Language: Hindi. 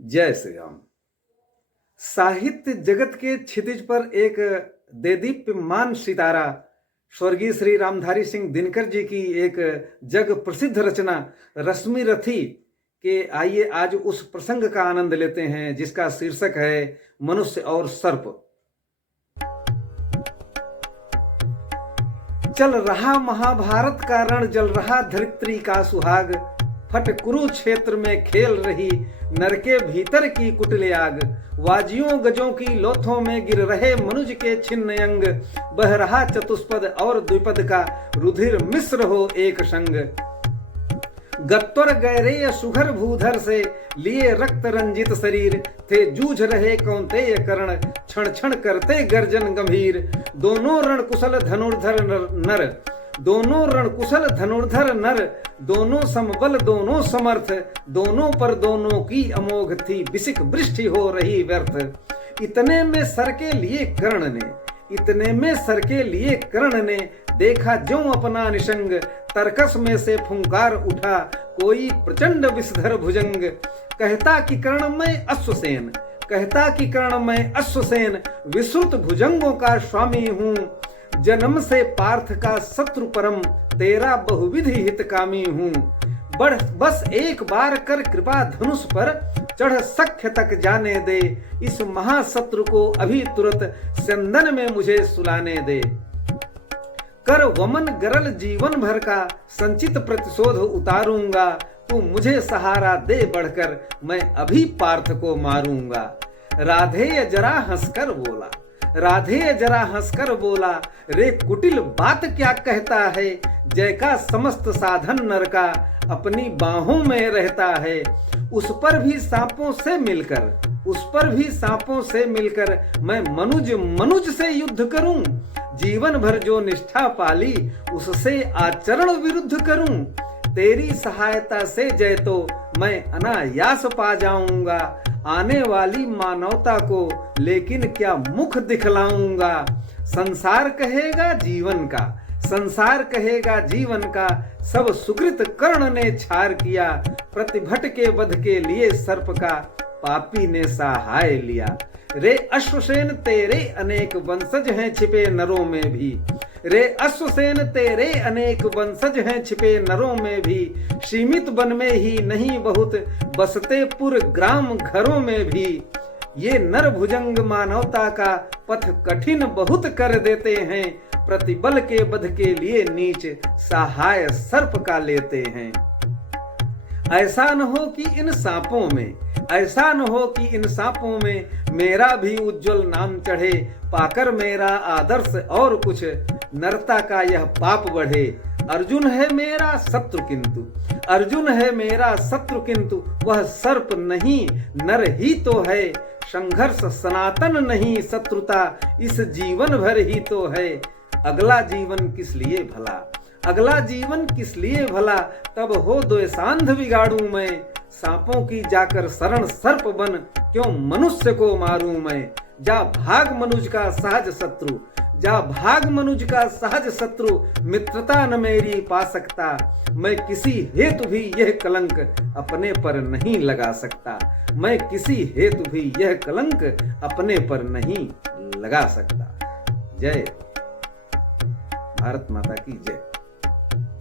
जय श्री राम। साहित्य जगत के क्षितिज पर एक देदीप्यमान सितारा स्वर्गीय श्री रामधारी सिंह दिनकर जी की एक जग प्रसिद्ध रचना रश्मि रथी के आइए आज उस प्रसंग का आनंद लेते हैं जिसका शीर्षक है मनुष्य और सर्प। चल रहा महाभारत का रण, जल रहा धरित्री का सुहाग, फट कुरुक्षेत्र में खेल रही नर के भीतर की कुटिल आग, वाजियों गजों की लोथों में गिर रहे मनुज के छिन्न अंग, बह रहा चतुष्पद और द्विपद का रुधिर मिश्र हो एक संग, गत्वर गैरेय सुघर भूधर से लिए रक्त रंजित शरीर, थे जूझ रहे कौंतेय कर्ण क्षण क्षण करते गर्जन गंभीर, दोनों रण कुशल धनुर्धर नर, दोनों रणकुशल धनुर्धर नर, दोनों समबल दोनों समर्थ, दोनों पर दोनों की अमोघ थी विसिक वृष्टि हो रही व्यर्थ, इतने में सर के लिए कर्ण ने, इतने में सर के लिए कर्ण ने देखा ज्यों अपना निशंग, तरकस में से फुंकार उठा कोई प्रचंड विषधर भुजंग, कहता कि कर्ण मैं अश्वसेन, कहता कि कर्ण मैं अश्वसेन, विश्रुत भुजंगों का स्वामी हूँ, जन्म से पार्थ का शत्रु परम, तेरा बहुविधि हितकामी हूँ, बढ़ बस एक बार कर कृपा धनुष पर चढ़ सख्य तक जाने दे, इस महाशत्रु को अभी तुरंत संदन में मुझे सुलाने दे, कर वमन गरल जीवन भर का संचित प्रतिशोध उतारूंगा, तू मुझे सहारा दे बढ़कर मैं अभी पार्थ को मारूंगा। राधेय जरा हंसकर बोला, राधेय जरा हंसकर बोला, रे कुटिल बात क्या कहता है, जय का समस्त साधन नर का अपनी बाहों में रहता है, उस पर भी सांपों से मिलकर, उस पर भी सांपों से मिलकर मैं मनुज से युद्ध करूं, जीवन भर जो निष्ठा पाली उससे आचरण विरुद्ध करूं, तेरी सहायता से जय तो मैं अनायास पा जाऊंगा, आने वाली मानवता को लेकिन क्या मुख दिखलाऊंगा, संसार कहेगा जीवन का, संसार कहेगा जीवन का, सब सुकृत कर्ण ने छार किया, प्रतिभट के वध के लिए सर्प का पापी ने सहाय लिया, रे अश्वसेन तेरे अनेक वंशज हैं छिपे नरों में भी, रे अश्वसेन तेरे अनेक वंशज हैं छिपे नरों में भी, सीमित वन में ही नहीं बहुत बसते पुर ग्राम घरों में भी, ये नर भुजंग मानवता का पथ कठिन बहुत कर देते हैं, प्रतिबल के वध के लिए नीच सहाय सर्प का लेते हैं, ऐसा न हो कि इन सांपों में, ऐसा न हो कि इन सांपों में मेरा भी उज्जवल नाम चढ़े, पाकर मेरा आदर्श और कुछ नरता का यह पाप बढ़े, अर्जुन है मेरा शत्रु किंतु, अर्जुन है मेरा शत्रु किंतु वह सर्प नहीं नर ही तो है, संघर्ष सनातन नहीं शत्रुता इस जीवन भर ही तो है, अगला जीवन किस लिए भला, अगला जीवन किस लिए भला, तब हो द्वेषांध बिगाड़ूं मैं, सांपों की जाकर शरण सर्प बन क्यों मनुष्य को मारूं मैं, जा भाग मनुज का सहज शत्रु, जा भाग मनुज का सहज शत्रु, मित्रता न मेरी पा सकता, मैं किसी हेतु भी यह कलंक अपने पर नहीं लगा सकता, मैं किसी हेतु भी यह कलंक अपने पर नहीं लगा सकता। जय भारत माता की जय।